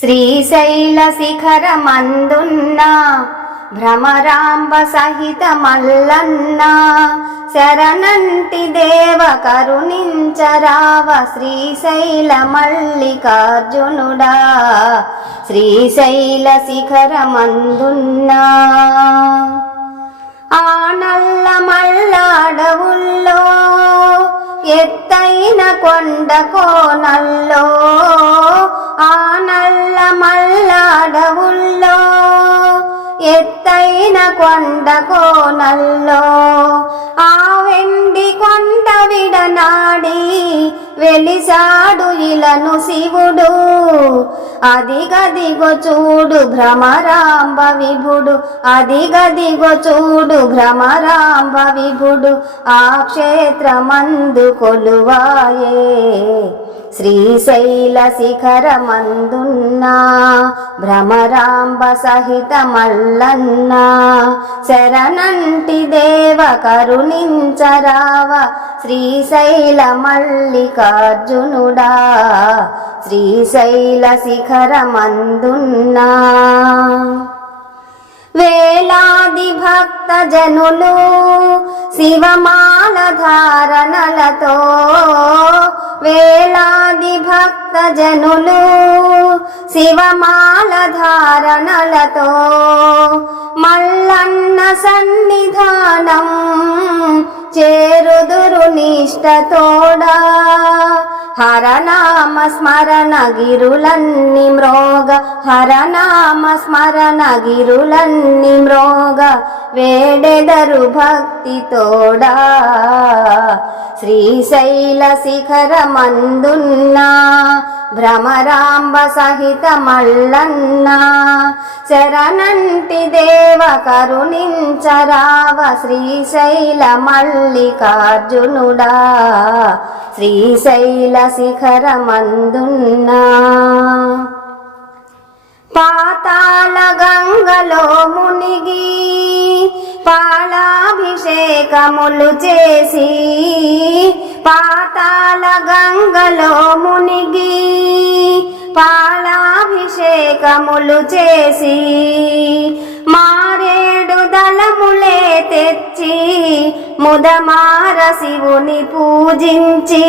శ్రీశైల శిఖరమందున్న భ్రమరాంబ సహిత మల్లన్న శరణంటి దేవ కరుణించరావ శ్రీశైల మల్లికార్జునుడా శ్రీశైల శిఖరమందున్నా. ఆ నల్ల ఎత్తైన కొండ కోనల్లో కొండ కోనల్లో వెలిసాడు ఇలను శివుడు. అదిగదిగో చూడు భ్రమరాంబ విభుడు. అదిగదిగో చూడు భ్రమరాంబ విభుడు. ఆ క్షేత్రమందు కొలువాయే. శ్రీశైల శిఖరమందున్నా భ్రమరాంబ సహిత మల్లన్న శరణంటి దేవ కరుణించరావ శ్రీశైల అర్జునుడా శ్రీశైల శిఖరమందున్నా. వేలాది భక్త జనులు శివమాల ధారణలతో వేలాది భక్త జనులు శివమాల ధారణలతో మల్లన్న సన్నిధానం ఎదురు నిష్టతోడా హరనామ స్మరణ గిరులన్ని మ్రోగ. హరనామ స్మరణ గిరులన్ని మ్రోగ. వేడెదరు భక్తితోడా శ్రీశైల శిఖరమందున్నా. భ్రమరాంబ సహిత మల్లన్న శరణంటి దేవ కరుణించరావ శ్రీశైల మల్లికార్జునుడా. శ్రీశైల శిఖరమందున్నా పాతాళ గంగలో మునిగి పాలాభిషేకములు చేసి పాతాల గంగలో మునిగి పాలాభిషేకములు చేసి మారేడు దళములే తెచ్చి ముదమార శివుని పూజించి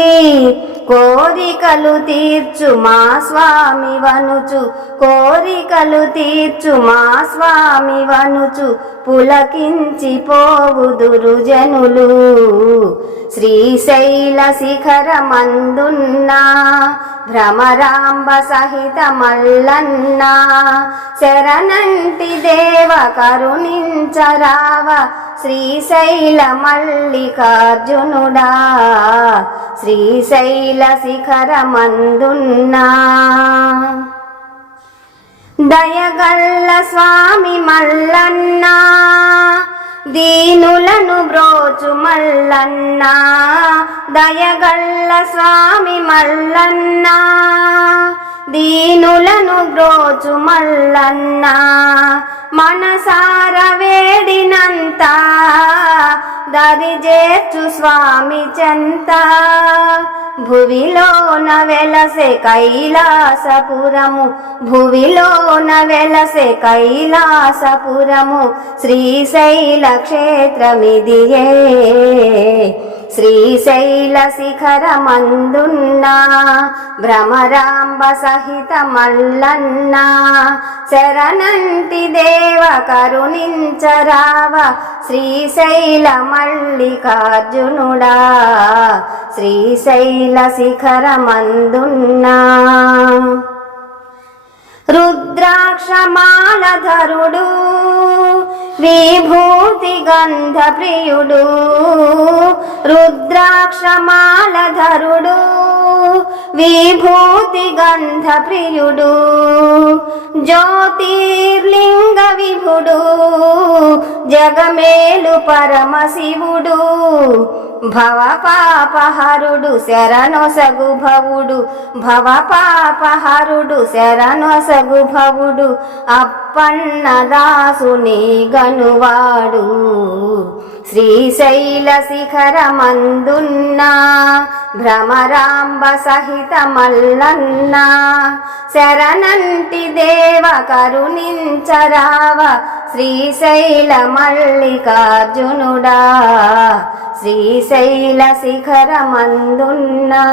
కోరికలు తీర్చు మా స్వామి వనుచు. కోరికలు తీర్చు మా స్వామి వనుచు. పులకించి పోవుదురు జనులు శ్రీశైల శిఖరమందున్నా భ్రమరాంబ సహిత మల్లన్న. శరణంటి దేవ కరుణించరావ శ్రీశైల మల్లికార్జునుడా. శ్రీశైల శిఖరమందున్నా. దయగల్ల స్వామి మల్లన్నా దీనులను బ్రోచు మల్లన్నా. దయగల్ల స్వామి మల్లన్నా దీనులను బ్రోచు మల్లన్నా. మనసార వేడినంత దరిజేర్చు స్వామి చెంత. భువిలోన వెలసే కైలాసపురము భువిలోన వెలసే కైలాసపురము శ్రీశైల క్షేత్రమిదియే. శ్రీశైల శిఖరమందున్నా భ్రమరాంబ సహిత మల్లన్న శరణంటి దేవ కరుణించరావ శ్రీశైల మల్లికార్జునుడా శ్రీశైల శిఖరమందున్నా. రుద్రాక్షమాలధరుడు విభూతి గంధ ప్రియుడు రుద్రాక్షమాలధరుడు విభూతి గంధ ప్రియుడు జ్యోతిర్లింగ విభుడు జగమేలు పరమశివుడు భవ పాపహరుడు శరణొసగు భవుడు భవ పాపహరుడు శరణొసగు భవుడు అప్పన్నదాసుని గనువాడు. శ్రీశైల శిఖరమందున్న భ్రమరాంబ సహిత మల్లన్న శరణంటి దేవ కరుణించరావ శ్రీశైల మల్లికార్జునుడా శ్రీశైల శిఖరమందున్నా.